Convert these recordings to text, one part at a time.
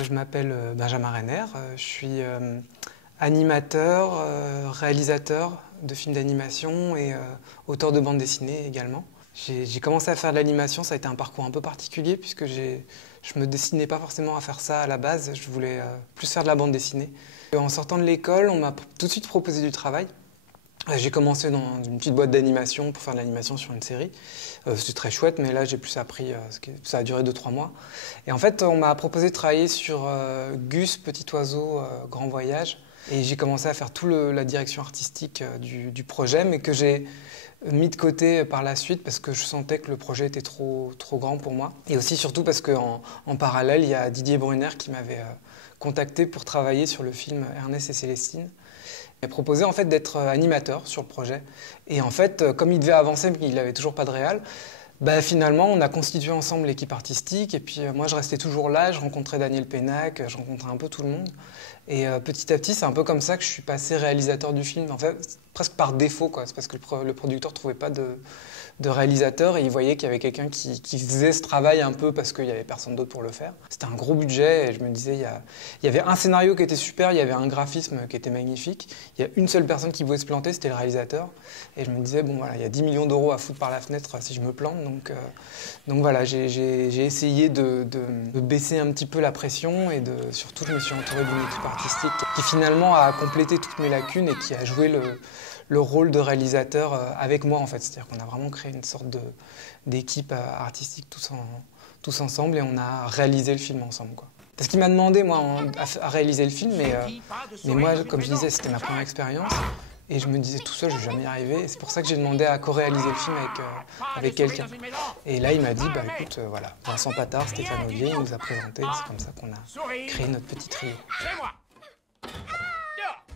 Je m'appelle Benjamin Renner, je suis animateur, réalisateur de films d'animation et auteur de bande dessinée également. J'ai commencé à faire de l'animation, ça a été un parcours un peu particulier puisque je me destinais pas forcément à faire ça à la base, je voulais plus faire de la bande dessinée. En sortant de l'école, on m'a tout de suite proposé du travail. J'ai commencé dans une petite boîte d'animation pour faire de l'animation sur une série. C'était très chouette, mais là j'ai plus appris, ça a duré 2-3 mois. Et en fait, on m'a proposé de travailler sur Gus, Petit Oiseau, Grand Voyage. Et j'ai commencé à faire toute la direction artistique du projet, mais que j'ai mis de côté par la suite parce que je sentais que le projet était trop grand pour moi. Et aussi surtout parce qu'en parallèle, il y a Didier Brunner qui m'avait contacté pour travailler sur le film Ernest et Célestine. Il m'a proposé en fait d'être animateur sur le projet. Et en fait, comme il devait avancer mais qu'il n'avait toujours pas de réal, finalement on a constitué ensemble l'équipe artistique. Et puis moi je restais toujours là, je rencontrais Daniel Pénac, je rencontrais un peu tout le monde. Et petit à petit, c'est un peu comme ça que je suis passé réalisateur du film. En fait, presque par défaut, quoi. C'est parce que le producteur ne trouvait pas de réalisateur et il voyait qu'il y avait quelqu'un qui faisait ce travail un peu parce qu'il n'y avait personne d'autre pour le faire. C'était un gros budget et je me disais, il y avait un scénario qui était super, il y avait un graphisme qui était magnifique. Il y a une seule personne qui pouvait se planter, c'était le réalisateur. Et je me disais, bon voilà, il y a 10 millions d'euros à foutre par la fenêtre si je me plante. Donc voilà, j'ai essayé de baisser un petit peu la pression et surtout je me suis entouré d'une équipe artistique qui finalement a complété toutes mes lacunes et qui a joué le rôle de réalisateur avec moi en fait. C'est-à-dire qu'on a vraiment créé une sorte d'équipe artistique tous ensemble et on a réalisé le film ensemble, quoi. Parce qu'il m'a demandé moi à réaliser le film, mais moi comme je disais c'était ma première expérience et je me disais tout seul je ne vais jamais y arriver et c'est pour ça que j'ai demandé à co-réaliser le film avec quelqu'un. Et là il m'a dit écoute voilà, Vincent Patard, Stéphane Ollier, il nous a présenté, c'est comme ça qu'on a créé notre petit trio.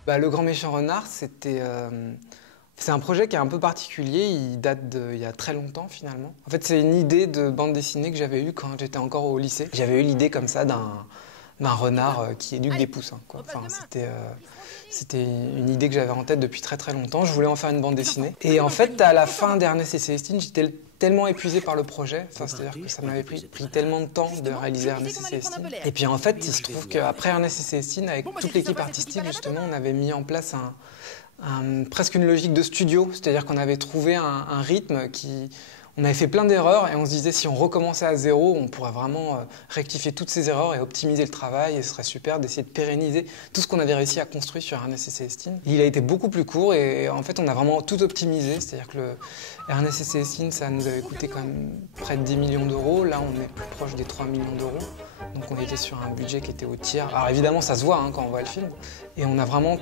Le Grand Méchant Renard, c'est un projet qui est un peu particulier, il date d'il y a très longtemps finalement. En fait, c'est une idée de bande dessinée que j'avais eue quand j'étais encore au lycée. J'avais eu l'idée comme ça d'un renard qui éduque des poussins, quoi. Enfin, c'était une idée que j'avais en tête depuis très longtemps. Je voulais en faire une bande dessinée. Et en fait, à la fin d'Ernest et Célestine, j'étais tellement épuisé par le projet, c'est-à-dire que ça m'avait pris tellement de temps de réaliser Ernest et Célestine. Et puis en fait, il se trouve qu'après Ernest et Célestine, avec toute l'équipe artistique, justement, on avait mis en place presque une logique de studio, c'est-à-dire qu'on avait trouvé un rythme on avait fait plein d'erreurs et on se disait si on recommençait à zéro, on pourrait vraiment rectifier toutes ces erreurs et optimiser le travail et ce serait super d'essayer de pérenniser tout ce qu'on avait réussi à construire sur Ernest et Célestine. Il a été beaucoup plus court et en fait on a vraiment tout optimisé, c'est-à-dire que le Ernest et Célestine ça nous avait coûté quand même près de 10 millions d'euros, là on est plus proche des 3 millions d'euros. Donc on était sur un budget qui était au tiers. Alors évidemment ça se voit quand on voit le film. Et on a vraiment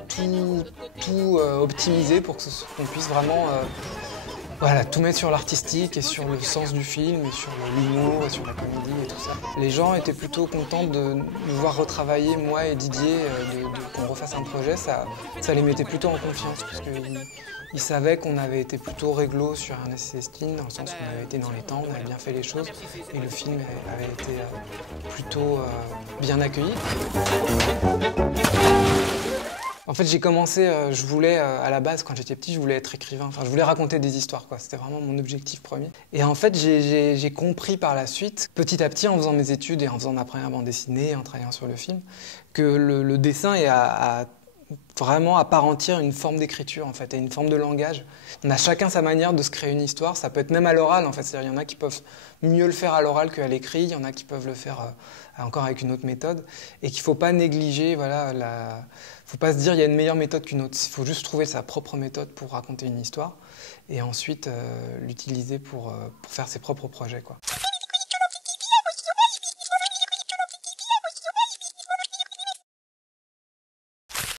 tout optimisé pour qu'on puisse vraiment tout mettre sur l'artistique et sur le sens du film et sur l'humour et sur la comédie et tout ça. Les gens étaient plutôt contents de nous voir retravailler, moi et Didier, qu'on refasse un projet. Ça les mettait plutôt en confiance puisqu'ils savaient qu'on avait été plutôt réglo sur Ernest et Célestine, dans le sens qu'on avait été dans les temps, on avait bien fait les choses et le film avait été plutôt bien accueilli. En fait, j'ai commencé, je voulais, à la base, quand j'étais petit, je voulais être écrivain. Enfin, je voulais raconter des histoires, quoi. C'était vraiment mon objectif premier. Et en fait, j'ai compris par la suite, petit à petit, en faisant mes études et en faisant ma première bande dessinée, en travaillant sur le film, que le dessin est vraiment à part entière une forme d'écriture, en fait, et une forme de langage. On a chacun sa manière de se créer une histoire. Ça peut être même à l'oral, en fait. C'est-à-dire, il y en a qui peuvent mieux le faire à l'oral qu'à l'écrit. Il y en a qui peuvent le faire encore avec une autre méthode. Et qu'il ne faut pas négliger, voilà, faut pas se dire il y a une meilleure méthode qu'une autre. Il faut juste trouver sa propre méthode pour raconter une histoire et ensuite l'utiliser pour faire ses propres projets, quoi.